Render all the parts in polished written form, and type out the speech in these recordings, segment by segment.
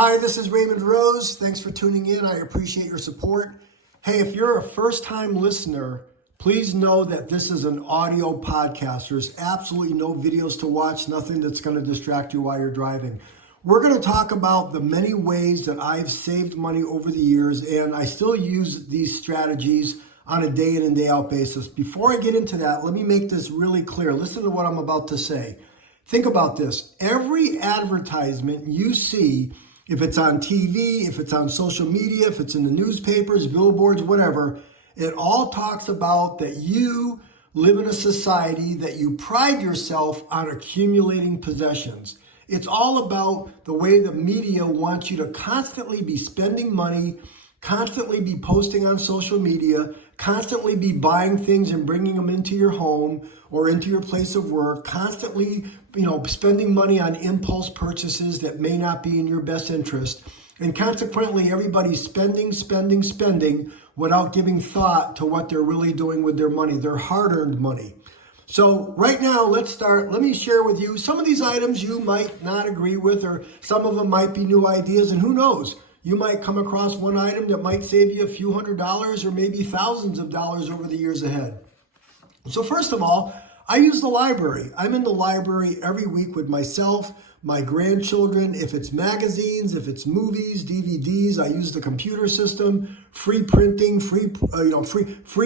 Hi, this is Raymond Rose. Thanks for tuning in. I appreciate your support. Hey, if you're a first-time listener, please know that this is an audio podcast. There's absolutely no videos to watch, nothing that's going to distract you while you're driving. We're going to talk about the many ways that I've saved money over the years, and I still use these strategies on a day in and day out basis. Before I get into that, let me make this really clear. Listen to what I'm about to say. Think about this. Every advertisement you see, if it's on TV, if it's on social media, if it's in the newspapers, billboards, whatever, it all talks about that you live in a society that you pride yourself on accumulating possessions. It's all about the way the media wants you to constantly be spending money, constantly be posting on social media, constantly be buying things and bringing them into your home or into your place of work, constantly, spending money on impulse purchases that may not be in your best interest. And consequently, everybody's spending without giving thought to what they're really doing with their money, their hard-earned money. So right now, let's start. Let me share with you some of these items you might not agree with, or some of them might be new ideas, and who knows? You might come across one item that might save you a few $100s or maybe thousands of dollars over the years ahead. So first of all, I use the library. I'm in the library every week with myself, my grandchildren. If it's magazines, if it's movies, DVDs, I use the computer system, free printing, free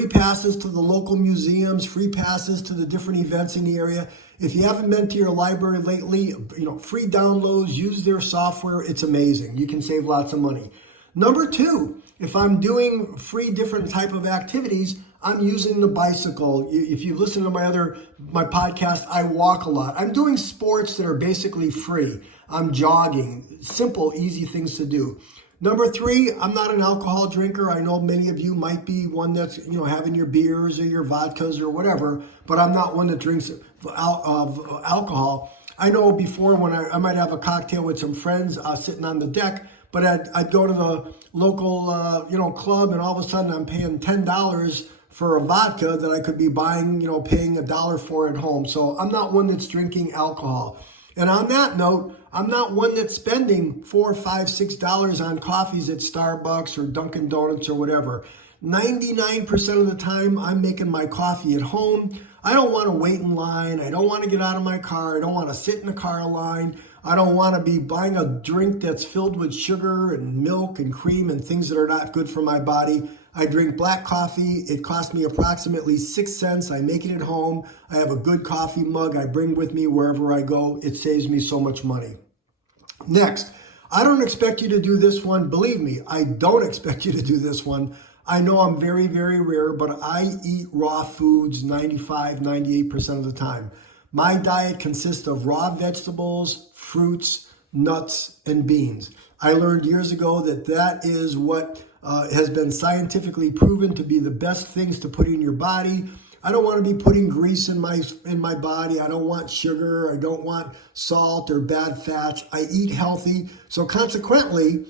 passes to the local museums, free passes to the different events in the area. If you haven't been to your library lately, free downloads, use their software. It's amazing. You can save lots of money. Number two, if I'm doing free different type of activities, I'm using the bicycle. If you listen to my podcast, I walk a lot. I'm doing sports that are basically free. I'm jogging, simple, easy things to do. Number three, I'm not an alcohol drinker. I know many of you might be one that's, having your beers or your vodkas or whatever, but I'm not one that drinks alcohol. I know before when I might have a cocktail with some friends sitting on the deck, but I'd go to the local, club, and all of a sudden I'm paying $10 for a vodka that I could be buying, paying $1 for at home. So I'm not one that's drinking alcohol. And on that note, I'm not one that's spending $4, $5, $6 on coffees at Starbucks or Dunkin' Donuts or whatever. 99% of the time, I'm making my coffee at home. I don't want to wait in line. I don't want to get out of my car. I don't want to sit in the car line. I don't want to be buying a drink that's filled with sugar and milk and cream and things that are not good for my body. I drink black coffee. It costs me approximately 6 cents. I make it at home. I have a good coffee mug I bring with me wherever I go. It saves me so much money. Next, I don't expect you to do this one. Believe me, I don't expect you to do this one. I know I'm very, very rare, but I eat raw foods 95, 98% of the time. My diet consists of raw vegetables, fruits, nuts, and beans. I learned years ago that is what has been scientifically proven to be the best things to put in your body. I don't want to be putting grease in my body. I don't want sugar. I don't want salt or bad fats. I eat healthy. So consequently,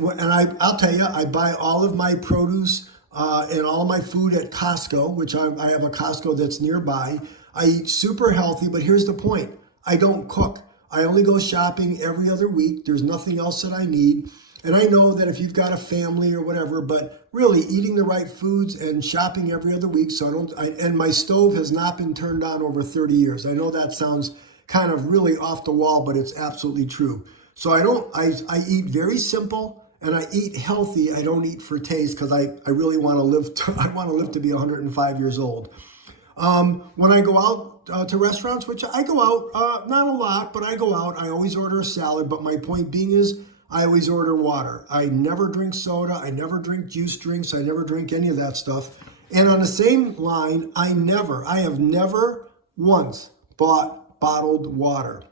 I'll tell you, I buy all of my produce and all of my food at Costco, which I have a Costco that's nearby. I eat super healthy, but here's the point. I don't cook. I only go shopping every other week. There's nothing else that I need. And I know that if you've got a family or whatever, but really eating the right foods and shopping every other week. And my stove has not been turned on over 30 years. I know that sounds kind of really off the wall, but it's absolutely true. So I eat very simple and I eat healthy. I don't eat for taste because I really want to live. I want to live to be 105 years old. When I go out to restaurants, which I go out, not a lot, but I go out, I always order a salad. But my point being is I always order water. I never drink soda. I never drink juice drinks. I never drink any of that stuff. And on the same line, I have never once bought bottled water.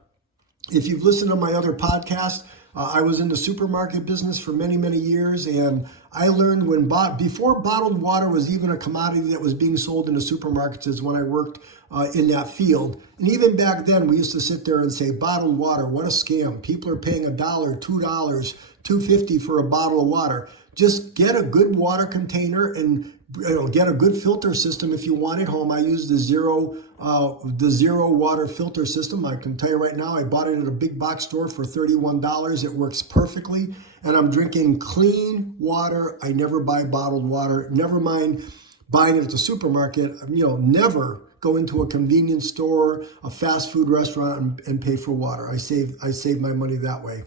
If you've listened to my other podcast, I was in the supermarket business for many, many years, and I learned before bottled water was even a commodity that was being sold in the supermarkets is when I worked in that field. And even back then, we used to sit there and say, bottled water, what a scam. People are paying $1, $2 $2.50 for a bottle of water. Just get a good water container and get a good filter system if you want it home. I use the zero water filter system. I can tell you right now, I bought it at a big box store for $31. It works perfectly, and I'm drinking clean water. I never buy bottled water. Never mind buying it at the supermarket. Never go into a convenience store, a fast food restaurant, and pay for water. I save my money that way.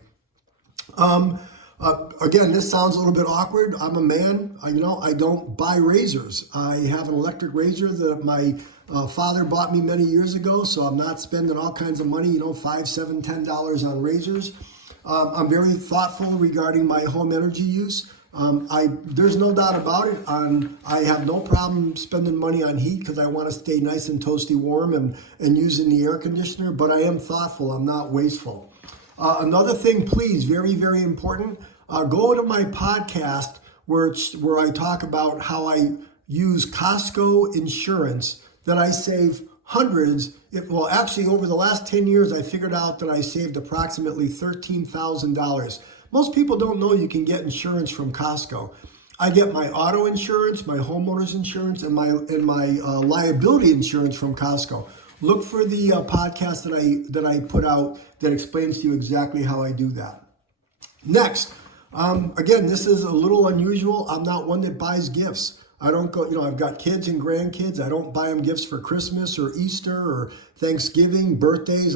Again, this sounds a little bit awkward. I'm a man. I don't buy razors. I have an electric razor that my father bought me many years ago, so I'm not spending all kinds of money, $5, $7, $10 on razors. I'm very thoughtful regarding my home energy use. There's no doubt about it. I have no problem spending money on heat because I want to stay nice and toasty warm and using the air conditioner, but I am thoughtful. I'm not wasteful. Another thing, please, very, very important, go to my podcast where I talk about how I use Costco insurance that I save hundreds. Actually, over the last 10 years, I figured out that I saved approximately $13,000. Most people don't know you can get insurance from Costco. I get my auto insurance, my homeowner's insurance, and my liability insurance from Costco. Look for the podcast that I put out that explains to you exactly how I do that. Next, again, this is a little unusual. I'm not one that buys gifts. I don't go, I've got kids and grandkids. I don't buy them gifts for Christmas or Easter or Thanksgiving, birthdays.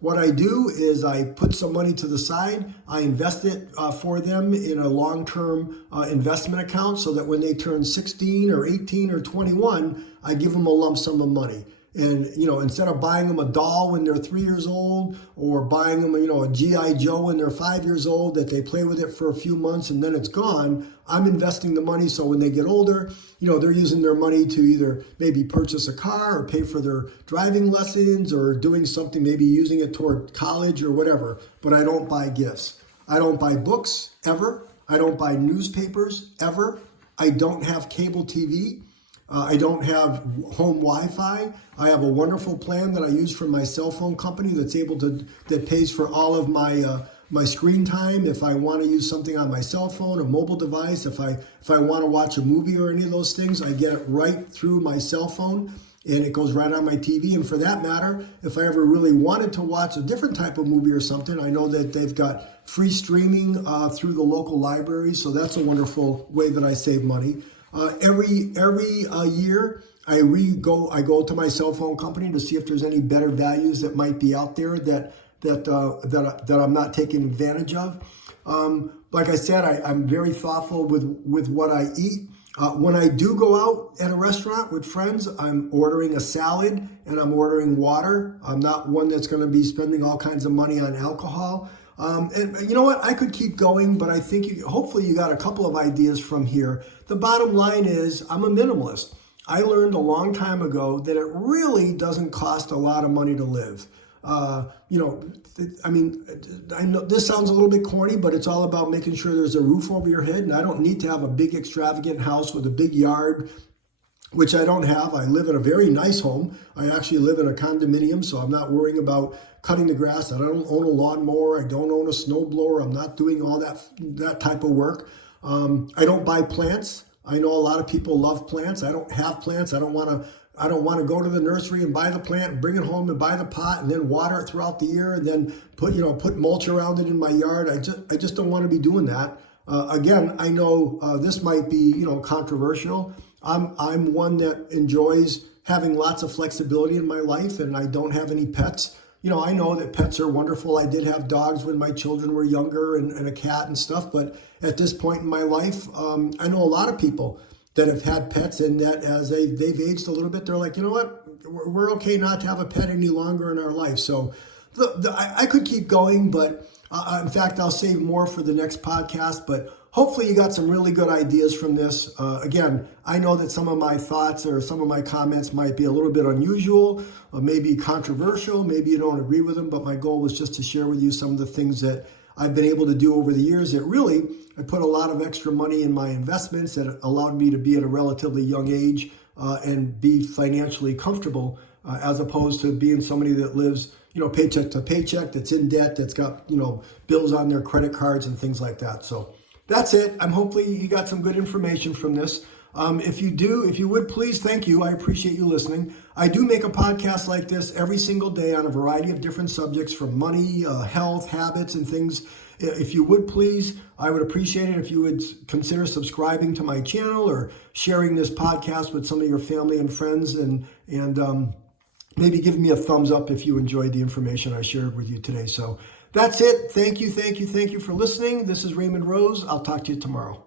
What I do is I put some money to the side. I invest it for them in a long-term investment account so that when they turn 16 or 18 or 21, I give them a lump sum of money. And, instead of buying them a doll when they're 3 years old or buying them, a G.I. Joe when they're 5 years old that they play with it for a few months and then it's gone, I'm investing the money so when they get older, they're using their money to either maybe purchase a car or pay for their driving lessons or doing something, maybe using it toward college or whatever. But I don't buy gifts. I don't buy books ever. I don't buy newspapers ever. I don't have cable TV. I don't have home Wi-Fi. I have a wonderful plan that I use from my cell phone company that pays for all of my screen time. If I want to use something on my cell phone, a mobile device, if I want to watch a movie or any of those things, I get it right through my cell phone and it goes right on my TV. And for that matter, if I ever really wanted to watch a different type of movie or something, I know that they've got free streaming through the local library. So that's a wonderful way that I save money. Every year, I go to my cell phone company to see if there's any better values that might be out there that I'm not taking advantage of. Like I said, I'm very thoughtful with what I eat. When I do go out at a restaurant with friends, I'm ordering a salad and I'm ordering water. I'm not one that's going to be spending all kinds of money on alcohol. And you know what? I could keep going, but I think hopefully you got a couple of ideas from here. The bottom line is I'm a minimalist. I learned a long time ago that it really doesn't cost a lot of money to live. I know this sounds a little bit corny, but it's all about making sure there's a roof over your head. And I don't need to have a big extravagant house with a big yard, which I don't have. I live in a very nice home. I actually live in a condominium, so I'm not worrying about cutting the grass. I don't own a lawnmower. I don't own a snowblower. I'm not doing all that type of work. I don't buy plants. I know a lot of people love plants. I don't have plants. I don't want to go to the nursery and buy the plant and bring it home and buy the pot and then water it throughout the year and then put mulch around it in my yard. I just don't want to be doing that. Again, I know this might be controversial. I'm one that enjoys having lots of flexibility in my life, and I don't have any pets. I know that pets are wonderful. I did have dogs when my children were younger and a cat and stuff, but at this point in my life, I know a lot of people that have had pets and that as they've aged a little bit, they're like, you know what, we're okay not to have a pet any longer in our life. So I could keep going, but in fact, I'll save more for the next podcast, but hopefully you got some really good ideas from this. Again, I know that some of my thoughts or some of my comments might be a little bit unusual, maybe controversial, maybe you don't agree with them, but my goal was just to share with you some of the things that I've been able to do over the years that really, I put a lot of extra money in my investments that allowed me to be at a relatively young age and be financially comfortable as opposed to being somebody that lives paycheck to paycheck, that's in debt, that's got, bills on their credit cards and things like that. So that's it. Hopefully you got some good information from this. If you would, please, thank you. I appreciate you listening. I do make a podcast like this every single day on a variety of different subjects, from money, health, habits, and things. If you would, please, I would appreciate it if you would consider subscribing to my channel or sharing this podcast with some of your family and friends, and maybe give me a thumbs up if you enjoyed the information I shared with you today. So that's it. Thank you for listening. This is Raymond Rose. I'll talk to you tomorrow.